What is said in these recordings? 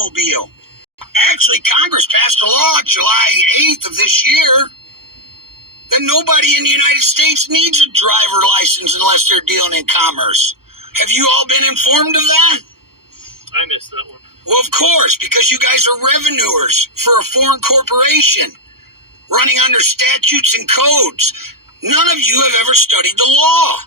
automobile. Actually, Congress passed a law July 8th of this year that nobody in the United States needs a driver license unless they're dealing in commerce. Have you all been informed of that? I missed that one. Well, of course, because you guys are revenuers for a foreign corporation running under statutes and codes. None of you have ever studied the law.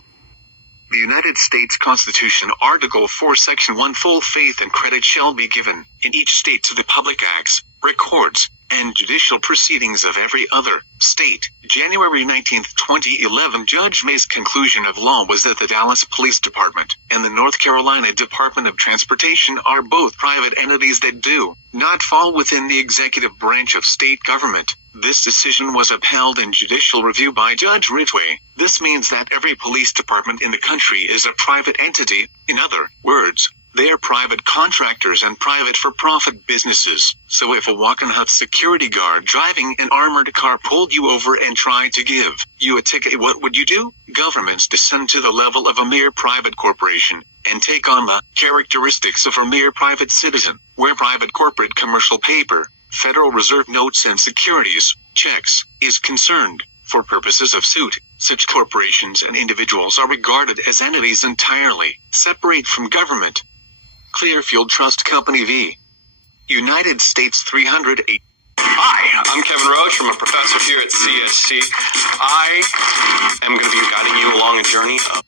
The United States Constitution, Article 4, Section 1, full faith and credit shall be given in each state to the public acts, records, and judicial proceedings of every other state. January 19, 2011, Judge May's conclusion of law was that the Dallas Police Department and the North Carolina Department of Transportation are both private entities that do not fall within the executive branch of state government. This decision was upheld in judicial review by Judge Ridgway. This means that every police department in the country is a private entity. In other words, they are private contractors and private for-profit businesses. So if a Walkenhut security guard driving an armored car pulled you over and tried to give you a ticket, what would you do? Governments descend to the level of a mere private corporation and take on the characteristics of a mere private citizen, where private corporate commercial paper, Federal Reserve notes and securities, checks, is concerned. For purposes of suit, such corporations and individuals are regarded as entities entirely separate from government. Clearfield Trust Company v. United States 308. Hi, I'm Kevin Roach. I'm a professor here at CSC. I am going to be guiding you along a journey of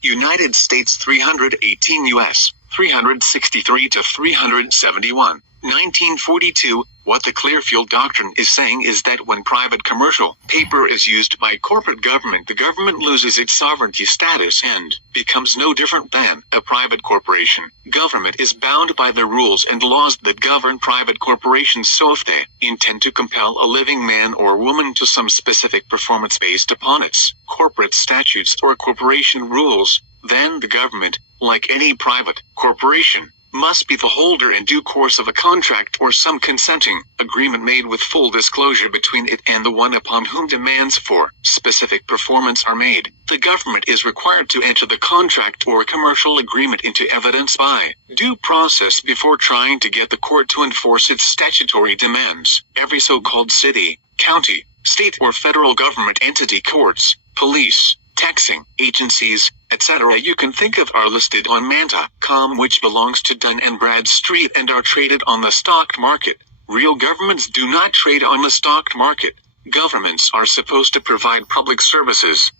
United States 318 U.S. 363 to 371. 1942. What the Clearfield Doctrine is saying is that when private commercial paper is used by corporate government, the government loses its sovereignty status and becomes no different than a private corporation. Government is bound by the rules and laws that govern private corporations, so if they intend to compel a living man or woman to some specific performance based upon its corporate statutes or corporation rules, then the government, like any private corporation, must be the holder in due course of a contract or some consenting agreement made with full disclosure between it and the one upon whom demands for specific performance are made. The government is required to enter the contract or commercial agreement into evidence by due process before trying to get the court to enforce its statutory demands. Every so-called city, county, state or federal government entity, courts, police, taxing agencies, etc. you can think of are listed on Manta.com, which belongs to Dun & Bradstreet and are traded on the stock market. Real governments do not trade on the stock market. Governments are supposed to provide public services.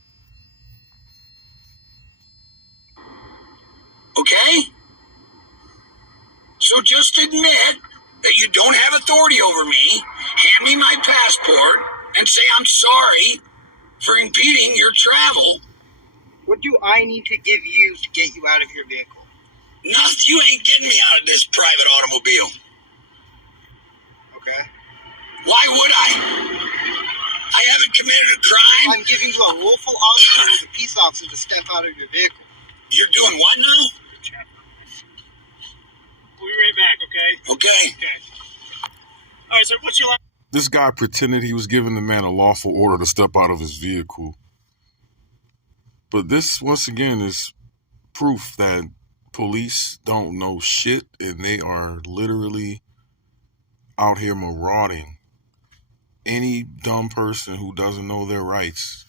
Okay? So just admit that you don't have authority over me, hand me my passport, and say I'm sorry for impeding your travel. What do I need to give you to get you out of your vehicle? Nothing. You ain't getting me out of this private automobile. Okay. Why would I? I haven't committed a crime. I'm giving you a lawful option as a peace officer to step out of your vehicle. You're doing what now? We'll be right back, okay? Okay. All right, so what's your last... This guy pretended he was giving the man a lawful order to step out of his vehicle. But this, once again, is proof that police don't know shit and they are literally out here marauding. Any dumb person who doesn't know their rights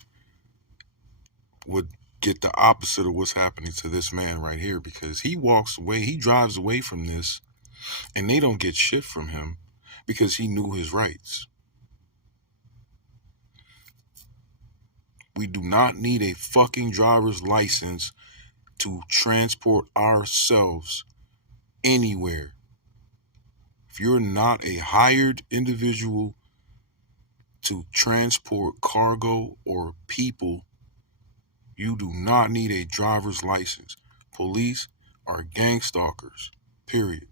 would get the opposite of what's happening to this man right here, because he walks away, he drives away from this, and they don't get shit from him because he knew his rights. We do not need a fucking driver's license to transport ourselves anywhere. If you're not a hired individual to transport cargo or people, you do not need a driver's license. Police are gang stalkers, period.